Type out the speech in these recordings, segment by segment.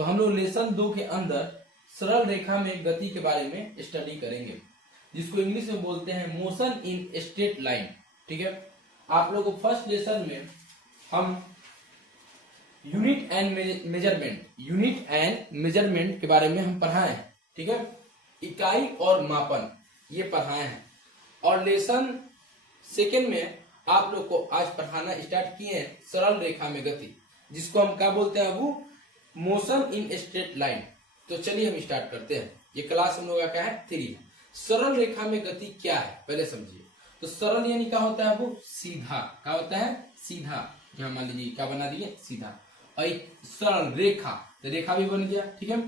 तो हम लोग लेसन 2 के अंदर सरल रेखा में गति के बारे में स्टडी करेंगे, जिसको इंग्लिश में बोलते हैं मोशन इन स्ट्रेट लाइन। ठीक है, आप लोगों को फर्स्ट लेसन में हम यूनिट एंड मेजरमेंट के बारे में हम पढ़ाए हैं। ठीक है, इकाई और मापन ये पढ़ाए हैं। और लेसन सेकेंड में आप लोग को आज पढ़ाना स्टार्ट किए हैं सरल रेखा में गति, जिसको हम क्या बोलते हैं वो मोशन इन स्ट्रेट लाइन। तो चलिए हम स्टार्ट करते हैं। ये क्लास हम लोग का क्या है 3 है। सरल रेखा में गति क्या है पहले समझिए। तो सरल यानी क्या होता है वो सीधा, क्या होता है सीधा। यहाँ मान लीजिए क्या बना दिए सीधा, और एक सरल रेखा, तो रेखा भी बन गया। ठीक है,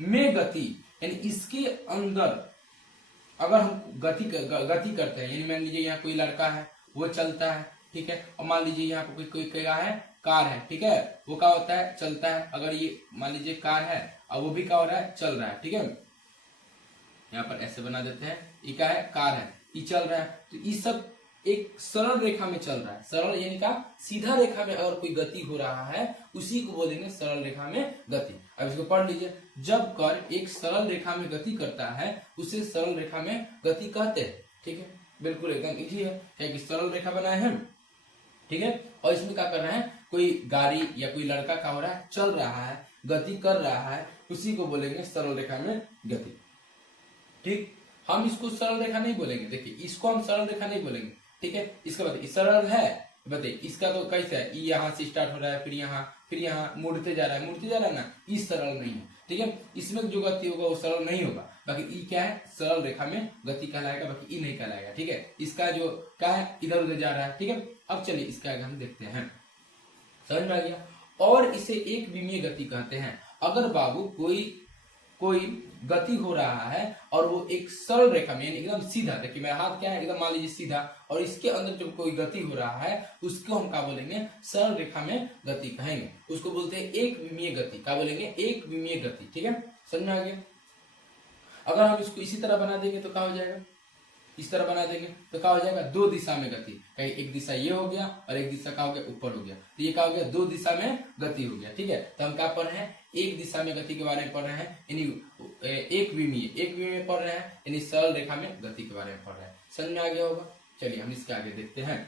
में गति यानी इसके अंदर अगर हम गति करते हैं, यानी मान लीजिए यहाँ कोई लड़का है वो चलता है। ठीक है, और मान लीजिए यहाँ पर कोई क्या है कार है। ठीक है, वो क्या होता है चलता है। अगर ये मान लीजिए कार है और वो भी क्या हो रहा है चल रहा है। ठीक है, यहाँ पर ऐसे बना देते हैं, ये क्या है कार है, ये चल रहा है। तो ये सब एक सरल रेखा में चल रहा है। सरल यानी का सीधा रेखा में अगर कोई गति हो रहा है उसी को बोलेंगे सरल रेखा में गति। अब इसको पढ़ लीजिए, जब कर एक सरल रेखा में गति करता है उसे सरल रेखा में गति कहते हैं। ठीक है, बिल्कुल एकदम इजी है, क्या सरल रेखा बनाए हैं। ठीक है, और इसमें क्या कर रहे हैं कोई गाड़ी या कोई लड़का क्या हो रहा है चल रहा है, गति कर रहा है, उसी को बोलेंगे सरल रेखा में गति। ठीक, हम इसको सरल रेखा नहीं बोलेंगे। देखिए इसको हम सरल रेखा नहीं बोलेंगे। ठीक है, इसका बताइए सरल है, बताइए इसका तो कैसे है, यहाँ से स्टार्ट हो रहा है फिर यहाँ मुड़ते जा रहा है ना, इस सरल नहीं है। ठीक है, इसमें जो गति होगा वो सरल नहीं होगा। बाकी ई क्या है सरल रेखा में गति कहलाएगा, बाकी ई नहीं कहलाएगा। ठीक है, इसका जो क्या है इधर उधर जा रहा है। ठीक है, अब चलिए इसका आगे हम देखते हैं, समझ में आ गया। और इसे एक विमीय गति कहते हैं। अगर बाबू कोई गति हो रहा है और वो एक सरल रेखा में एकदम सीधा, देखिए मेरा हाथ क्या है एकदम मान लीजिए सीधा, और इसके अंदर जब कोई गति हो रहा है उसको हम क्या बोलेंगे सरल रेखा में गति कहेंगे। उसको बोलते हैं एक विमीय गति, क्या बोलेंगे एक विमीय गति। ठीक है, समझ में आ गया। अगर हम इसको इसी तरह बना देंगे तो क्या हो जाएगा, इस तरह बना देंगे तो क्या हो जाएगा 2 दिशा में गति। कहीं एक दिशा ये हो गया और एक दिशा क्या हो गया ऊपर हो गया, तो ये क्या हो गया 2 दिशा में गति हो गया। ठीक है, तो हम क्या पढ़ रहे हैं एक दिशा में गति के बारे में पढ़ रहे हैं, यानी एक विमीय में पढ़ रहे हैं, यानी सरल रेखा में गति के बारे में पढ़ रहे हैं। समझ में आ गया होगा। चलिए हम इसके आगे देखते हैं।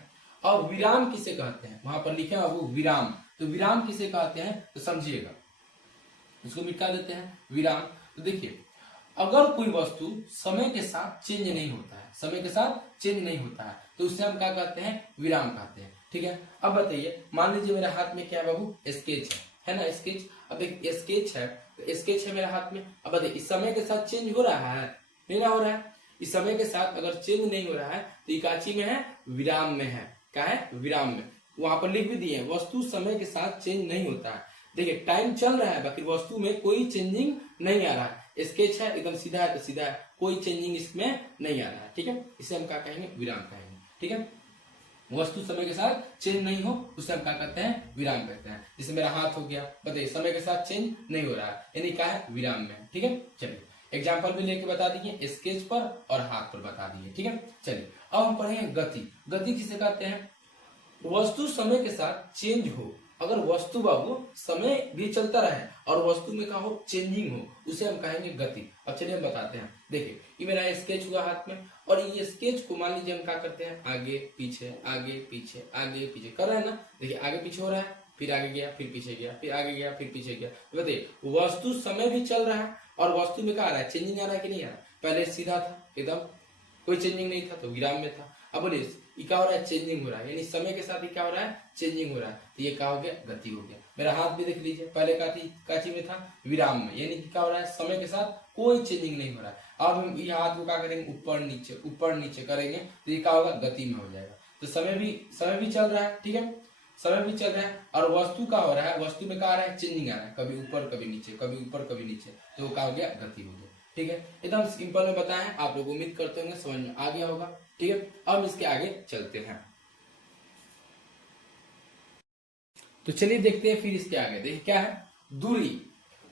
और विराम किसे कहते हैं, वहां पर लिखे वो विराम, तो विराम किसे कहते हैं तो समझिएगा, इसको मिटा देते हैं विराम। तो देखिए अगर कोई वस्तु समय के साथ चेंज नहीं होता है, समय के साथ चेंज नहीं होता है, तो उससे हम क्या कहते हैं विराम कहते हैं। ठीक है, अब बताइए मान लीजिए मेरे हाथ में क्या है बाबू स्केच है ना, स्केच। अब एक स्केच है, तो स्केच है मेरे हाथ में। अब बताइए इस समय के साथ चेंज हो रहा है नहीं ना हो रहा है। इस समय के साथ अगर चेंज नहीं हो रहा है तो ये काची में है विराम में है, क्या है विराम में। वहां पर लिख भी दिए वस्तु समय के साथ चेंज नहीं होता है। देखिए टाइम चल रहा है बाकी वस्तु में कोई चेंजिंग नहीं आ रहा है। स्केच है एकदम सीधा है तो सीधा है, कोई चेंजिंग इसमें नहीं आ रहा है। ठीक है, इसे हम क्या कहेंगे विराम कहेंगे। ठीक है, वस्तु समय के साथ चेंज नहीं हो उसे हम क्या कहते हैं विराम कहते हैं। जैसे मेरा हाथ हो गया, बताइए समय के साथ चेंज नहीं हो रहा है, यानी क्या है विराम में। ठीक है, चलिए एग्जाम्पल भी लेके बता दीजिए स्केच पर और हाथ पर बता दीजिए। ठीक है, चलिए अब हम पढ़ेंगे गति। गति किसे कहते हैं, वस्तु समय के साथ चेंज हो। अगर वस्तु बाबू समय भी चलता रहे और वस्तु में क्या हो चेंजिंग हो उसे हम कहेंगे गति। अब चलिए हम बताते हैं। देखिए ये मेरा स्केच हुआ हाथ में, और ये स्केच को मान लीजिए हम क्या करते हैं आगे पीछे कर रहे हैं ना। देखिए आगे पीछे हो रहा है, फिर आगे गया, फिर पीछे गया, फिर आगे गया, फिर पीछे गया। तो बताइए वस्तु समय भी चल रहा है और वस्तु में क्या आ रहा है चेंजिंग आ रहा है कि नहीं आ रहा है। पहले सीधा था एकदम कोई चेंजिंग नहीं था तो विराम में था। अब बोलिए ये क्या हो रहा है चेंजिंग हो रहा है, यानी समय के साथ ये क्या हो रहा है चेंजिंग हो रहा है, तो ये क्या हो गया गति हो गया। मेरा हाथ भी देख लीजिए पहले काची में था विराम में, यानी क्या हो रहा है समय के साथ कोई चेंजिंग नहीं हो रहा है। अब हम ये हाथ को क्या करेंगे ऊपर नीचे करेंगे तो ये क्या होगा गति में हो जाएगा। तो समय भी चल रहा है। ठीक है, समय भी चल रहा है और वस्तु का हो रहा है, वस्तु में क्या आ रहा है चेंजिंग आ रहा है, कभी ऊपर कभी नीचे, कभी ऊपर कभी नीचे, तो क्या हो गया गति हो गया। ठीक है, एकदम सिंपल में बताएं, आप लोग उम्मीद करते होंगे समझ में आ गया होगा। ठीक है, अब इसके आगे चलते हैं। तो चलिए देखते हैं फिर इसके आगे। देखिए क्या है दूरी।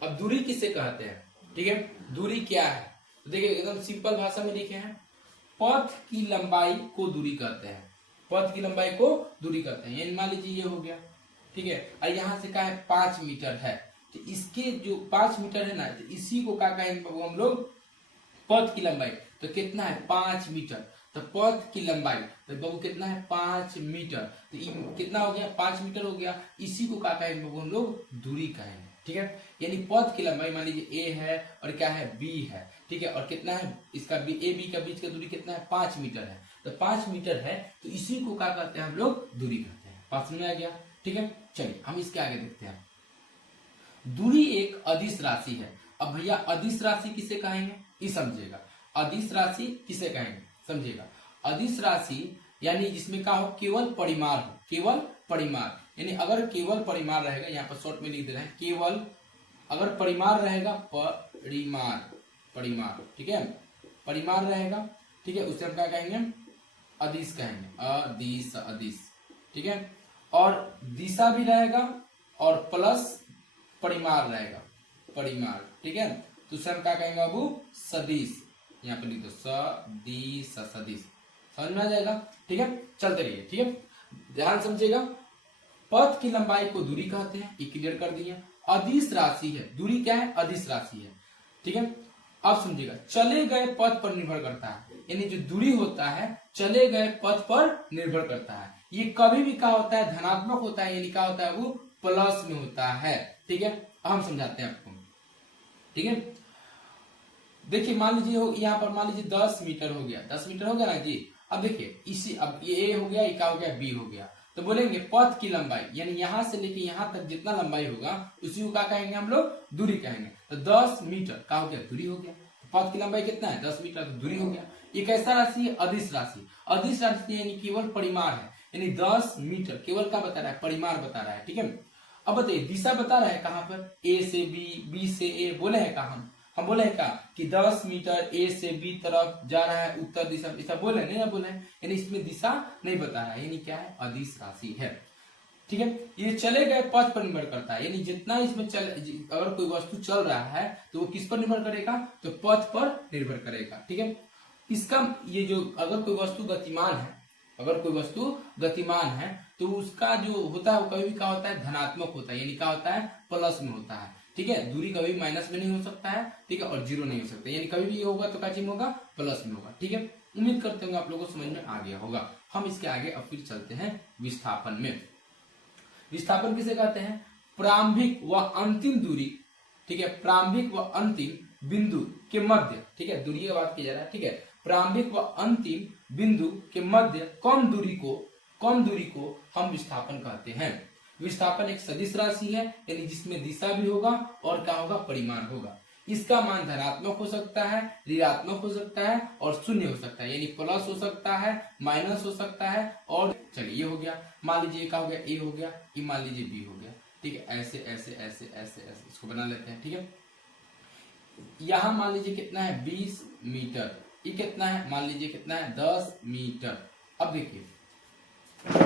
अब दूरी किसे कहते हैं, ठीक है दूरी क्या है, तो देखिए एकदम सिंपल भाषा में लिखे हैं पथ की लंबाई को दूरी कहते हैं। पथ की लंबाई को दूरी कहते हैं। यानी मान लीजिए ये हो गया, ठीक है, और यहाँ से क्या है 5 मीटर है, तो इसके जो 5 मीटर है ना, तो इसी को क्या कहेंगे बाबू हम लोग, पथ की लंबाई। तो कितना है 5 मीटर, तो पथ की लंबाई तो बाबू कितना है 5 मीटर। तो कितना हो गया 5 मीटर हो गया, इसी को क्या कहेंगे बाबू हम लोग, दूरी कहेंगे। ठीक है, यानी पथ की लंबाई मान लीजिए ए है और क्या है बी है। ठीक है, और कितना है इसका बी, ए बी का बीच का दूरी कितना है 5 मीटर है। तो 5 मीटर है, तो इसी को क्या कहते हैं हम लोग, दूरी कहते हैं। बात समझ में आ गया। ठीक है, चलिए हम इसके आगे देखते हैं। दूरी एक अदिश राशि है। अब भैया अदिश राशि किसे कहेंगे, ये समझिएगा। अदिश राशि किसे कहेंगे समझिएगा। अदिश राशि यानी जिसमें क्या हो, केवल परिमाण हो, केवल परिमाण। यानी अगर केवल परिमाण रहेगा, यहाँ पर शॉर्ट में लिख दे रहे हैं, केवल अगर परिमाण रहेगा, परिमाण, परिमाण, ठीक है, परिमाण रहेगा, ठीक है, उसे हम क्या कहेंगे, अदिश कहेंगे, अदिश, अदिश। ठीक है, और दिशा भी रहेगा और प्लस परिमाण रहेगा, परिमाण। ठीक है, तो उसे हम क्या कहेंगे बाबू, सदिश। यहाँ पे लिख दो सदिश, सदिश। समझ में आ जाएगा। ठीक है, चलते रहिए। ठीक है, ध्यान समझिएगा। पथ की लंबाई को दूरी कहते हैं, ये क्लियर कर दिए। अदिश राशि है, दूरी क्या है, अदिश राशि है। ठीक है, अब समझिएगा, चले गए पथ पर निर्भर करता है। यानी जो दूरी होता है चले गए पथ पर निर्भर करता है। ये कभी भी क्या होता है, धनात्मक होता है, यानी क्या होता है वो प्लस में होता है। ठीक है, हम समझाते हैं आपको। ठीक है, देखिए मान लीजिए यहाँ पर मान लीजिए 10 मीटर हो गया, 10 मीटर हो गया ना जी। अब देखिए इसी, अब ये ए हो गया, ये क्या हो गया, बी हो गया। तो बोलेंगे पथ की लंबाई, यानी यहाँ से लेके यहाँ तक जितना लंबाई होगा उसी को क्या कहेंगे हम लोग, दूरी कहेंगे। तो 10 मीटर क्या हो गया, दूरी हो गया। तो पथ की लंबाई कितना है 10 मीटर, तो दूरी हो गया। ये कैसा राशि है, अदिश राशि। अदिश राशि यानी केवल परिमाण है, यानी 10 मीटर केवल क्या बता रहा है, परिमाण बता रहा है। ठीक है, अब बताइए दिशा बता रहा है कहाँ पर, ए से बी, बी से ए, बोले है कहा हम बोले हैं क्या कि 10 मीटर ए से बी तरफ जा रहा है, उत्तर दिशा, ऐसा बोले नहीं ना बोले, यानी इसमें दिशा नहीं बता रहा है, यानी क्या है, अदिश राशि है। ठीक है, ये चले गए पथ पर निर्भर करता है, यानी जितना इसमें चल, अगर कोई वस्तु चल रहा है तो वो किस पर निर्भर करेगा, तो पथ पर निर्भर करेगा। ठीक है, इसका ये जो अगर कोई वस्तु गतिमान है, अगर कोई वस्तु गतिमान है तो उसका जो होता है वो कभी भी क्या होता है, धनात्मक होता है, यानी क्या होता है, प्लस में होता है। ठीक है, दूरी कभी माइनस में नहीं हो सकता है। ठीक है, और जीरो नहीं हो सकता, यानी कभी भी ये होगा तो क्या चिन्ह होगा, प्लस में होगा। ठीक है, उम्मीद करते हैं आप लोगों को समझ में आ गया होगा। हम इसके आगे अब फिर चलते हैं विस्थापन में। विस्थापन किसे कहते हैं, प्रारंभिक व अंतिम दूरी। ठीक है, प्रारंभिक व अंतिम बिंदु के मध्य, ठीक है, दूरी की बात की जा रहा है। ठीक है, प्रारंभिक व अंतिम बिंदु के मध्य कम दूरी को हम विस्थापन कहते हैं। विस्थापन एक सदिश राशि है, यानी जिसमें दिशा भी होगा और क्या होगा, परिमाण होगा। इसका मान धनात्मक हो सकता है, ऋणात्मक हो सकता है और शून्य हो सकता है, यानी प्लस हो सकता है, माइनस हो सकता है। और चलिए ये हो गया, मान लीजिए क्या हो गया, ए हो गया, ये मान लीजिए बी हो गया। ठीक है, ऐसे ऐसे ऐसे ऐसे ऐसे इसको बना लेते हैं। ठीक है, यहाँ मान लीजिए कितना है 20 मीटर, ये कितना है मान लीजिए कितना है 10 मीटर। अब देखिए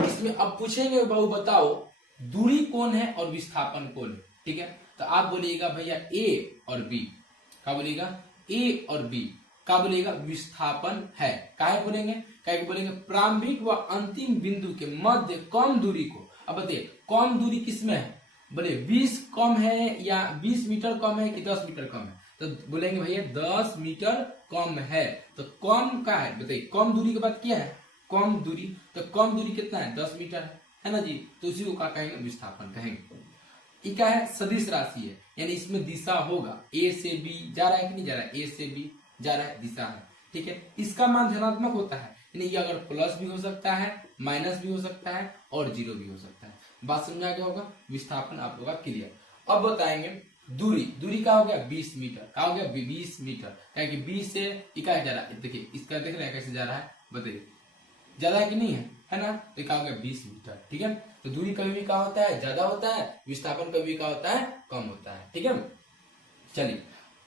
इसमें अब पूछेंगे बाबू बताओ दूरी कौन है और विस्थापन कौन है। ठीक है, तो आप बोलिएगा भैया ए और बी, क्या बोलिएगा, ए और बी क्या बोलिएगा, विस्थापन है। काहे बोलेंगे, काहे बोलेंगे, प्रारंभिक व अंतिम बिंदु के मध्य कम दूरी को। अब बताइए कम दूरी किसमें है, बोले 20 कम है या 20 मीटर कम है कि 10 मीटर कम है, तो बोलेंगे भैया 10 मीटर कम है। तो कम का है, बताइए कम दूरी की बात किया है, कम दूरी, तो कम दूरी कितना है 10 मीटर है ना जी। तो उसी को क्या कहेंगे, विस्थापन कहेंगे। ये क्या है, सदिश राशि है, यानी इसमें दिशा होगा, ए से बी जा रहा है कि नहीं जा रहा है, ए से बी जा रहा है, दिशा है। ठीक है, इसका मान धनात्मक होता है, यानी ये अगर प्लस भी हो सकता है, माइनस भी हो सकता है और जीरो भी हो सकता है। बात समझा गया होगा, विस्थापन आप लोग का क्लियर। अब बताएंगे दूरी, दूरी क्या हो गया 20 मीटर, क्या हो गया 20 मीटर, क्या कि 20 से इकाई जा रहा है, देखिए इसका देख रहे हैं कैसे जा रहा है, बताइए ज्यादा है कि नहीं है ना, तो क्या हो गया 20 मीटर। ठीक है, तो दूरी कभी भी क्या होता है, ज्यादा होता है, विस्थापन कभी भी क्या होता है, कम होता है। ठीक है, चलिए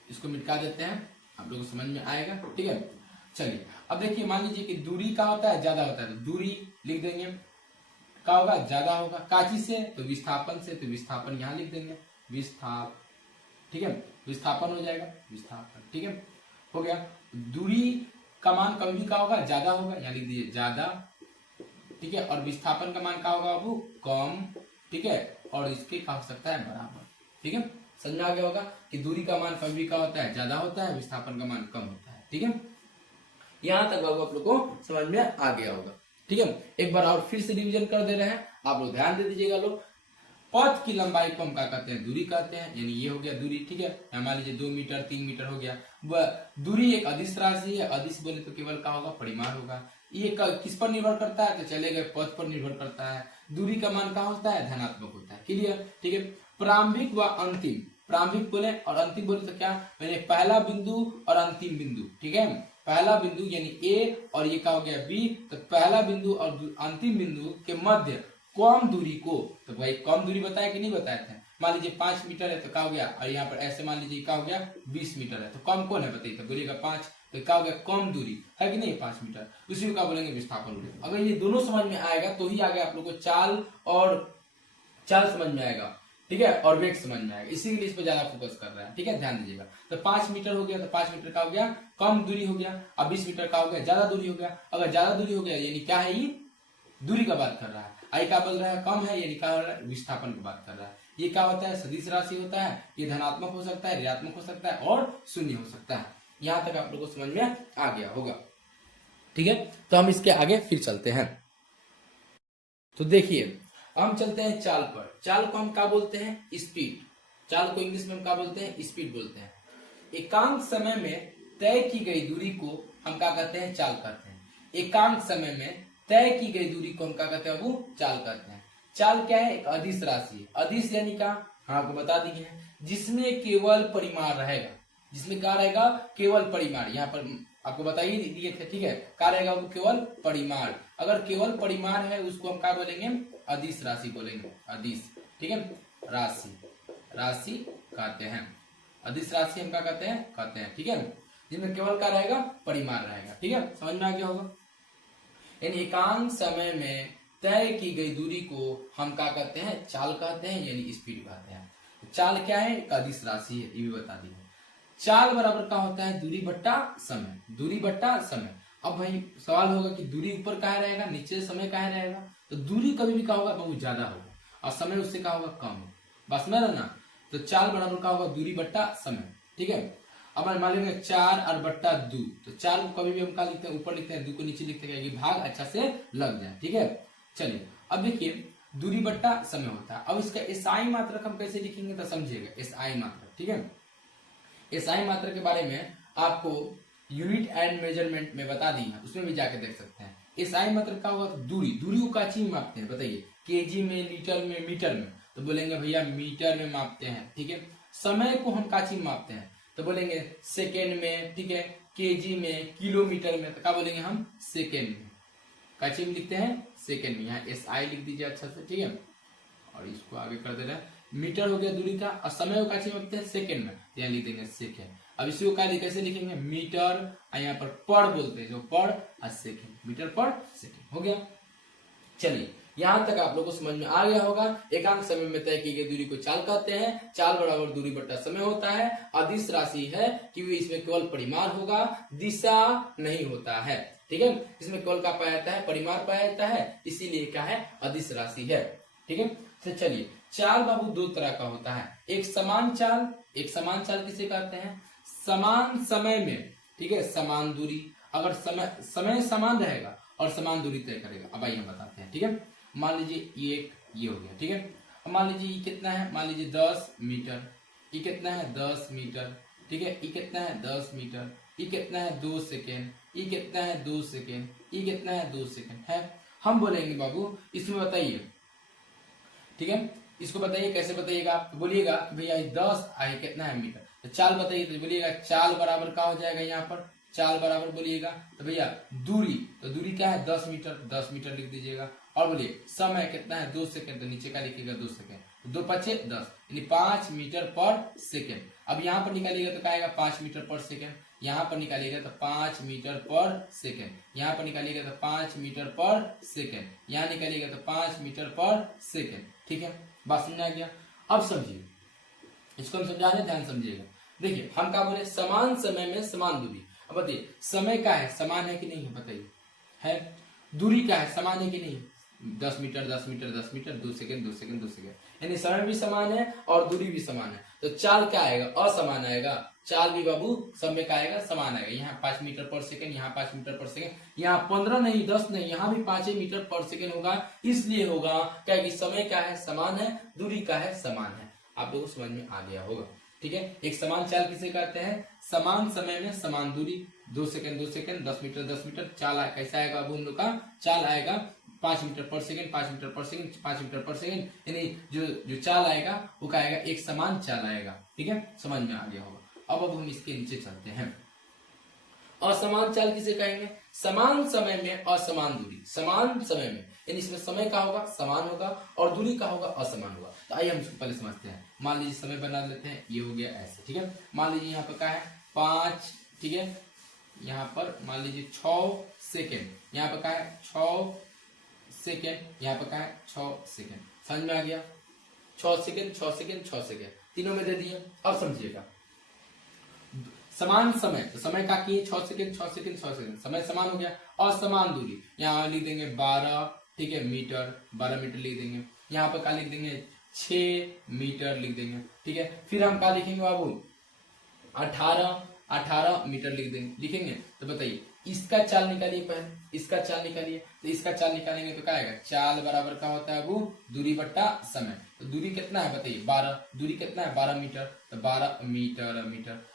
इसको मिटा देते हैं, आप लोगों को समझ में आएगा। ठीक है, चलिए अब देखिए मान लीजिए कि दूरी क्या होता है, ज्यादा होता है, तो दूरी लिख देंगे, क्या होगा, ज्यादा होगा, काची से, तो विस्थापन से, तो विस्थापन यहाँ लिख देंगे, विस्थाप। ठीक है, विस्थापन हो जाएगा, विस्थापन। ठीक है, हो गया। दूरी का मान कभी भी क्या होगा, ज्यादा होगा, यहाँ लिख दीजिए ज्यादा। ठीक है, और विस्थापन का मान क्या होगा बाबू, कम। ठीक है, और इसके क्या हो सकता है, बराबर। ठीक है, समझ में आ गया होगा कि दूरी का मान कभी भी क्या होता है, ज्यादा होता है, विस्थापन का मान कम होता है। ठीक है, यहां तक बाबू आप लोग को समझ में आ गया होगा। ठीक है, एक बार और फिर से रिवीजन कर दे रहे हैं, आप लोग ध्यान दे दीजिएगा। लोग पथ की लंबाई को हम क्या कहते हैं, दूरी कहते हैं, यानी ये हो गया दूरी। ठीक है, मान लीजिए 2 मीटर 3 मीटर हो गया। दूरी एक अदिश राशि है, अदिश बोले तो केवल क्या होगा, परिमाण होगा। ये किस पर निर्भर करता है, तो चले गए पथ पर निर्भर करता है। दूरी का मान क्या होता है, धनात्मक होता है। क्लियर। ठीक है, प्रारंभिक व अंतिम, प्रारंभिक बोले और अंतिम बोले तो क्या, मैंने पहला बिंदु और अंतिम बिंदु। ठीक है, पहला बिंदु यानी ए और ये क्या हो गया बी, तो पहला बिंदु और अंतिम बिंदु के मध्य कम दूरी को, तो भाई कम दूरी बताया कि नहीं बताया था, मान लीजिए 5 मीटर है तो क्या हो गया, और यहाँ पर ऐसे मान लीजिए क्या हो गया 20 मीटर है, तो कम कौन है बताइए, तो बोलिएगा 5, तो क्या हो गया कम दूरी है कि नहीं 5 मीटर, उसी को क्या बोलेंगे विस्थापन दूरी। अगर ये दोनों समझ में आएगा तो ही आगे आप लोग को चाल समझ में आएगा। ठीक है, और वेग समझ में आएगा, इसीलिए इस पर ज्यादा फोकस कर रहा है। ठीक है, ध्यान दीजिएगा। तो 5 मीटर हो गया, तो 5 मीटर का हो गया कम दूरी हो गया, अब 20 मीटर का हो गया ज्यादा दूरी हो गया। अगर ज्यादा दूरी हो गया यानी क्या है, ये दूरी का बात कर रहा है। आई क्या बोल रहा है, कम है, यानी क्या हो रहा है, विस्थापन की बात कर रहा है। ये क्या होता है, सदिश राशि होता है, ये धनात्मक हो सकता है, ऋणात्मक हो सकता है और शून्य हो सकता है। यहां तक आप लोगों को समझ में आ गया होगा। ठीक है, तो हम इसके आगे फिर चलते हैं। तो देखिए, हम चलते हैं चाल पर। चाल को हम क्या बोलते हैं, स्पीड। चाल को इंग्लिश में हम क्या बोलते हैं, स्पीड बोलते हैं। एकांक समय में तय की गई दूरी को हम क्या कहते हैं, चाल कहते हैं। एकांक समय में तय की गई दूरी को हम क्या कहते हैं, वो चाल कहते हैं। चाल क्या है, एक अदिश राशि है। अदिश यानी क्या, हाँ आपको बता दिए हैं, जिसमें केवल परिमाण रहेगा। जिसमें क्या रहेगा, केवल परिमाण। यहाँ पर आपको बताइए दिए थे। ठीक है, क्या रहेगा, वो केवल परिमाण। अगर केवल परिमाण है उसको हम क्या बोलेंगे, अदिश राशि बोलेंगे, अदिश। ठीक है, राशि, राशि कहते हैं, अदिश राशि हम क्या कहते हैं। ठीक है, जिसमें केवल क्या रहेगा, परिमाण रहेगा। ठीक है, समझ में आ गया होगा। यानी एकांक समय में तय की गई दूरी को हम क्या कहते हैं, चाल कहते हैं, यानी स्पीड कहते हैं। चाल क्या है, एक अदिश राशि है, ये भी बता दी है। चाल बराबर क्या होता है, दूरी बट्टा समय। दूरी बट्टा समय। अब भाई सवाल होगा कि दूरी ऊपर कहाँ रहेगा, नीचे समय कहाँ रहेगा, तो दूरी कभी भी क्या होगा, बहुत ज्यादा होगा, और समय उससे क्या होगा, कम होगा। बस में ना, तो चाल बराबर क्या होगा, दूरी बट्टा समय। ठीक है, अब मान लेंगे 4 और बट्टा 2, तो 4 को कभी भी हम क्या लिखते हैं, ऊपर लिखते हैं, 2 को नीचे लिखते हैं, ये भाग अच्छा से लग जाए। ठीक है, चलिए अब देखिए, दूरी बट्टा समय होता है। अब इसका एसआई मात्रक हम कैसे लिखेंगे, तो समझिएगा, एसआई मात्रक। ठीक है, एसआई मात्रक के बारे में आपको यूनिट एंड मेजरमेंट में बता दी है, उसमें भी जाके देख सकते हैं। एसआई मात्रक का होगा, दूरी। दूरी को काची में मापते हैं बताइए, केजी में, लीटर में, मीटर में, तो बोलेंगे भैया मीटर में मापते हैं। ठीक है, समय को हम काची में मापते हैं, तो बोलेंगे सेकेंड में। ठीक है, केजी में, किलोमीटर में, तो क्या बोलेंगे हम, सेकेंड में। काची में लिखते हैं, सेकेंड में। यहाँ एसआई लिख दीजिए अच्छा से। ठीक है, और इसको आगे कर दे रहे हैं। मीटर हो गया दूरी का, और समय को काची में मापते हैं, सेकेंड में, तो यहाँ लिख देंगे सेकेंड। अब इसी को कैसे लिखेंगे, मीटर, और यहाँ पर बोलते हैं, जो पर और सेकेंड, मीटर पर सेकेंड हो गया। चलिए, यहां तक आप लोगों को समझ में आ गया होगा। एकांक समय में तय की गई दूरी को चाल कहते हैं। चाल बराबर दूरी बट्टा समय होता है। अदिश राशि है क्योंकि इसमें केवल परिमाण होगा, दिशा नहीं होता है। ठीक है, इसमें केवल क्या पाया जाता है, परिमाण पाया जाता है, इसीलिए क्या है, अदिश राशि है। ठीक है, तो चलिए, चाल बाबू 2 तरह का होता है। एक समान चाल, एक समान चाल किसे कहते हैं, समान समय में। ठीक है, समान दूरी। अगर समय समान रहेगा और समान दूरी तय करेगा। अब आइए हम बताते हैं। ठीक है, मान लीजिए ये हो गया। ठीक है, अब मान लीजिए ये कितना है, मान लीजिए 10 मीटर। ये कितना है, 10 मीटर। ठीक है, ये कितना है, 10 मीटर। ये कितना है, 2 सेकेंड। ये कितना है, 2 सेकेंड। ये कितना है, 2 सेकेंड है। हम बोलेंगे बाबू इसमें बताइए। ठीक है, इसको बताइए, कैसे बताइएगा आप, बोलिएगा भैया 10 आई कितना है मीटर, तो चाल बताइए, तो बोलिएगा चाल बराबर क्या हो जाएगा, यहाँ पर चाल बराबर बोलिएगा, तो भैया दूरी, तो दूरी क्या है, 10 मीटर, 10 मीटर लिख दीजिएगा। और बोलिए समय कितना है, 2 सेकेंड, तो नीचे का लिखिएगा 2 सेकेंड, 2 पचे 10, यानी 5 मीटर पर सेकेंड। अब यहाँ पर निकालिएगा तो क्या आएगा, 5 मीटर पर सेकेंड। यहाँ पर निकालिएगा तो 5 मीटर पर सेकेंड। यहाँ पर निकालिएगा तो 5 मीटर पर सेकेंड। यहाँ निकालिएगा तो 5 मीटर पर सेकेंड। ठीक है, बात समझ आ गया। अब समझिए, इसको हम समझा रहे, ध्यान समझिएगा। देखिए, हम क्या बोले, समान समय में समान दूरी। अब बताइए, समय का है, समान है कि नहीं है, बताइए है। दूरी का है, समान है कि नहीं, 10 metre 10 metre 10 metre, 2 second 2 second 2 second. यानी समय भी समान है और दूरी भी समान है। तो चाल क्या आएगा? असमान आएगा। चाल भी बाबू सब में क्या आएगा? समान आएगा। यहाँ 5 मीटर पर सेकेंड, यहाँ 5 मीटर पर सेकेंड, यहाँ 15 नहीं 10 नहीं, यहाँ भी 5 मीटर पर सेकेंड होगा। इसलिए होगा क्या कि समय क्या है? समान है, दूरी का है? समान है। आप लोगों को समझ में आ गया होगा। ठीक है, एक समान चाल किसे कहते हैं? समान समय में समान दूरी। 2 सेकंड 2 सेकंड, 10 मीटर 10 मीटर। चाल कैसा आएगा अब उन लोग का? चाल आएगा 5 मीटर पर सेकंड, 5 मीटर पर सेकंड, 5 मीटर पर सेकंड, यानी जो चाल आएगा वो क्या आएगा? एक समान चाल आएगा। ठीक है, समझ में आ गया होगा। अब हम इसके नीचे चलते हैं। असमान चाल किसे कहेंगे? समान समय में असमान दूरी। समान समय में यानी इसमें समय का होगा? समान होगा, और दूरी का होगा? असमान होगा। तो आइए हम इसको पहले समझते हैं। मान लीजिए समय बना लेते हैं, ये हो गया ऐसे। ठीक है, मान लीजिए यहाँ पर क्या है? 5। ठीक है, यहाँ पर मान लीजिए 6 सेकेंड, यहाँ पर क्या है? 6 सेकेंड, यहाँ पर क्या है? 6 सेकेंड। समझ में आ गया? 6 सेकेंड 6 सेकेंड 6 सेकेंड तीनों में दे दिए। अब समझिएगा, समान समय, तो समय का किए 6 सेकेंड 6 सेकेंड 6 सेकेंड, समय समान हो गया। असमान दूरी, यहाँ लिख देंगे 12, ठीक है, मीटर, 12 मीटर लिख देंगे। यहाँ पर क्या लिख देंगे? 6 मीटर लिख देंगे। ठीक है, फिर हम क्या लिखेंगे बाबू? 18 मीटर लिख देंगे, लिखेंगे। तो बताइए इसका चाल निकालिए, पहले इसका चाल निकालिए। तो इसका चाल निकालेंगे तो क्या आएगा? चाल बराबर क्या होता है बाबू? दूरी बट्टा समय। तो दूरी कितना है बताइए? 12। दूरी कितना है? 12 मीटर। तो 12 मीटर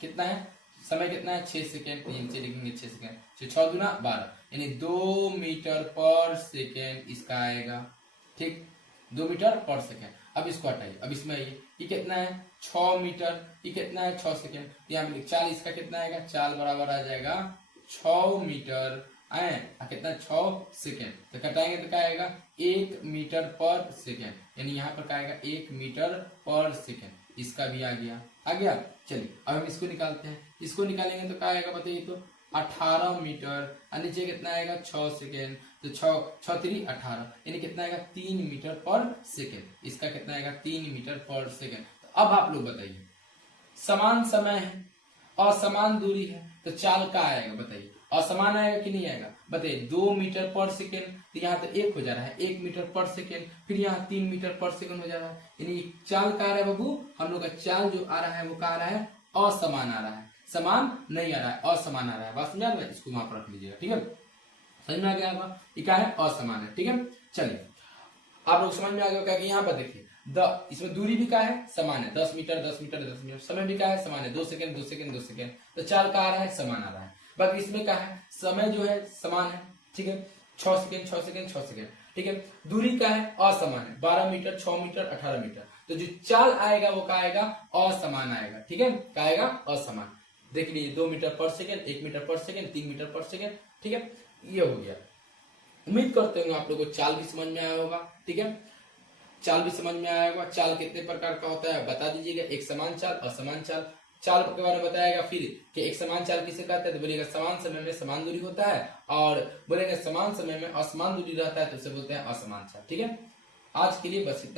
कितना है? समय कितना है? 6 सेकेंड। नीचे लिखेंगे 6 सेकेंड, 6 दूना 12, यानी 2 मीटर पर सेकेंड इसका आएगा। ठीक, 2 मीटर पर सेकेंड। अब इसको हटाइए, अब इसमें आइए, ये कितना है? 6 मीटर। ये कितना है? 6 सेकेंड। यहाँ पे चाल इसका कितना आएगा? चाल बराबर आ जाएगा 6 मीटर आए, कितना? 6 सेकेंड। तो कटाएंगे तो क्या आएगा? 1 मीटर पर सेकेंड, यानी यहाँ पर क्या आएगा? 1 मीटर पर सेकेंड। इसका भी आ गया। चलिए अब हम इसको निकालते हैं। इसको निकालेंगे तो क्या आएगा बताइए? तो 18 मीटर, और नीचे कितना आएगा? 6 सेकेंड। तो 6 3 18, यानी कितना आएगा? 3 मीटर पर सेकेंड। इसका कितना आएगा? 3 मीटर पर सेकेंड। तो अब आप लोग बताइए, समान समय है, असमान दूरी है, तो चाल का आएगा बताइए? असमान आएगा कि नहीं आएगा? बताइए 2 मीटर पर सेकेंड, तो यहाँ तो 1 हो जा रहा है, 1 मीटर पर सेकेंड, फिर यहाँ 3 मीटर पर सेकेंड हो जा रहा है, यानी चाल का आ रहा है बाबू? हम लोग का चाल जो आ रहा है वो क्या आ रहा है? असमान आ रहा है, समान नहीं आ रहा है, असमान आ रहा है। बात समझा? इसको वहां पर रख लीजिएगा। ठीक है, समझ में आ गया आपका? ये क्या है? असमान है। ठीक है, चलिए आप लोग समझ में आ गया क्या? कि यहाँ पर देखिए इसमें दूरी भी क्या है? समान है, 10 मीटर 10 मीटर 10 मीटर। समय भी क्या है? समान है, 2 सेकेंड 2 सेकेंड 2 सेकेंड। तो चाल का आ रहा है? समान आ रहा है। बाकी इसमें क्या है? समय जो है समान है, ठीक है, 6 सेकेंड 6 सेकेंड 6 सेकेंड। ठीक है, दूरी का है? असमान है, 12 मीटर 6 मीटर 18 मीटर। तो जो चाल आएगा वो क्या आएगा? असमान आएगा। ठीक है, क्या आएगा? असमान। देख लीजिए 2 मीटर पर सेकेंड, 1 मीटर पर सेकेंड, 3 मीटर पर सेकेंड। ठीक है, ये हो गया। उम्मीद करते हैं आप लोगों को चाल भी समझ में आया होगा। ठीक है, चाल भी समझ में आया होगा। चाल कितने प्रकार का होता है बता दीजिएगा? एक समान चाल, असमान चाल। चाल के बारे में बताएगा फिर कि एक समान चाल किसे कहते हैं? तो बोलिएगा समान समय में समान दूरी होता है, और बोलेंगे समान समय में असमान दूरी रहता है तो उसे बोलते हैं असमान चाल। ठीक है, आज के लिए बस इतना।